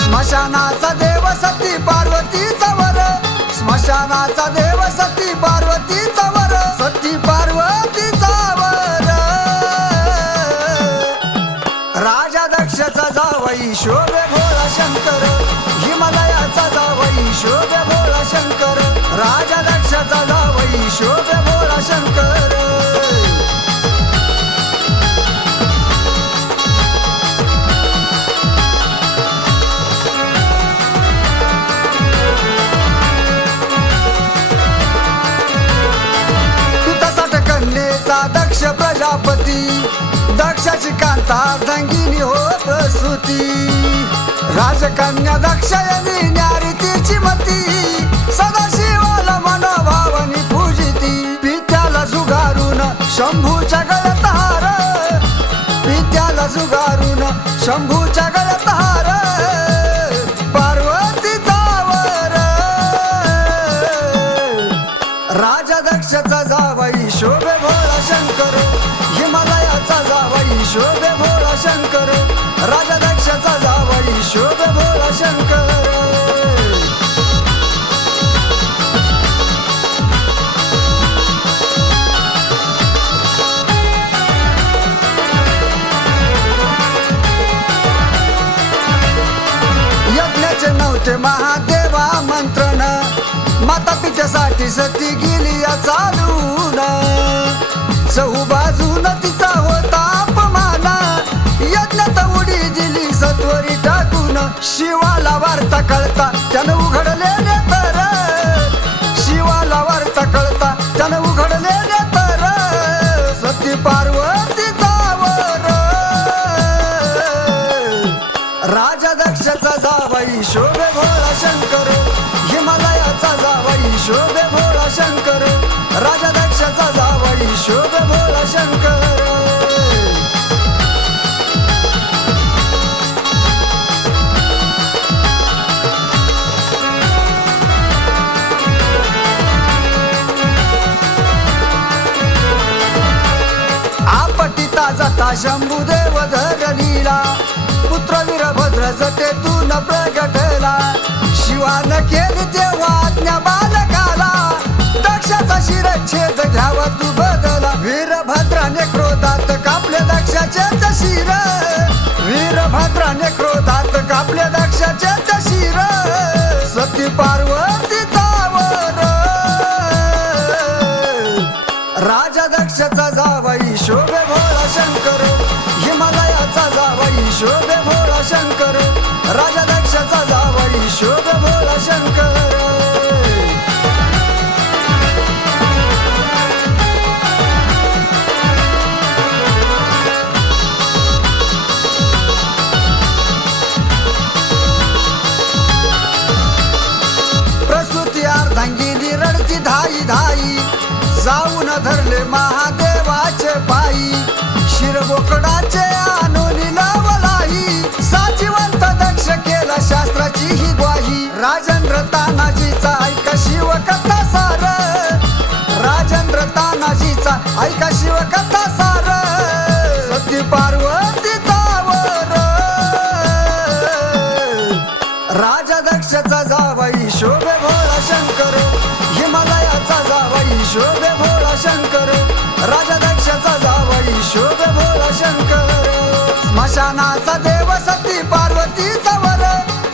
स्मशानाचा देव सती पार्वती वर स्मशानाचा देव सती पार्वती वर सती पार्वतीचा वर। राजा दक्षचा जावई शोभे भोळा शंकर जावई शोभे भोळा शंकर राजा दक्षचा जावई शोभे भोळा शंकर. दक्ष प्रजापती दक्षाची कांता अर्धांगिनी हो प्रसूती. राजकन्या दक्ष यांनी न्यारी तिची मती सदाशिवाला मनोभावनी पूजिती. पित्याला जुगारून शंभूच्या गळ्यात हार. पित्याला जुगारून शंभूच्या गळ्यात हार. पार्वतीचा वर. राजा दक्षचा जावाई शोभे भोळा शंकर. हिमालयाचा जावाई शोभे होते महादेवा मंत्रण माता पित्यासाठी सती गेली या चालून. चहू बाजून तिचा होता अपमान. यज्ञात उडी दिली सत्वरी टाकून. शिवाला वार्ता कळता त्यानं उघड शंभुदेव धरणीला पुत्र वीरभद्र जटेतून प्रगटला. शिवान केली तेव्हा आज्ञा बालकाला दक्षाचा शिरच्छेद घ्यावा तू बदला. वीरभद्राने क्रोधात कापले दक्षाचे शिर. वीरभद्राने क्रोधात कापले दक्षाचे शिर. सती पार्वतीचा राजा दक्षचा जावाई शोभे भोळा शंकर। महादेवाचे पायी शिरबोकडाचे आणून लावलाई साजीवंत दक्ष केला शास्त्राची ही ग्वाही. राजेंद्र तानाजीचा ऐका शिवकथा सार. राजेंद्र तानाजीचा ऐका शिवकथा सार. देव सती पार्वती जवळ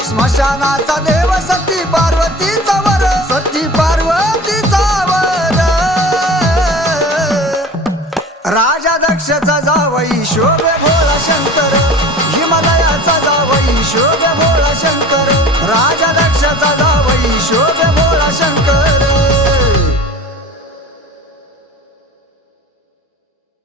स्मशानाचा देव सती पार्वती जवळ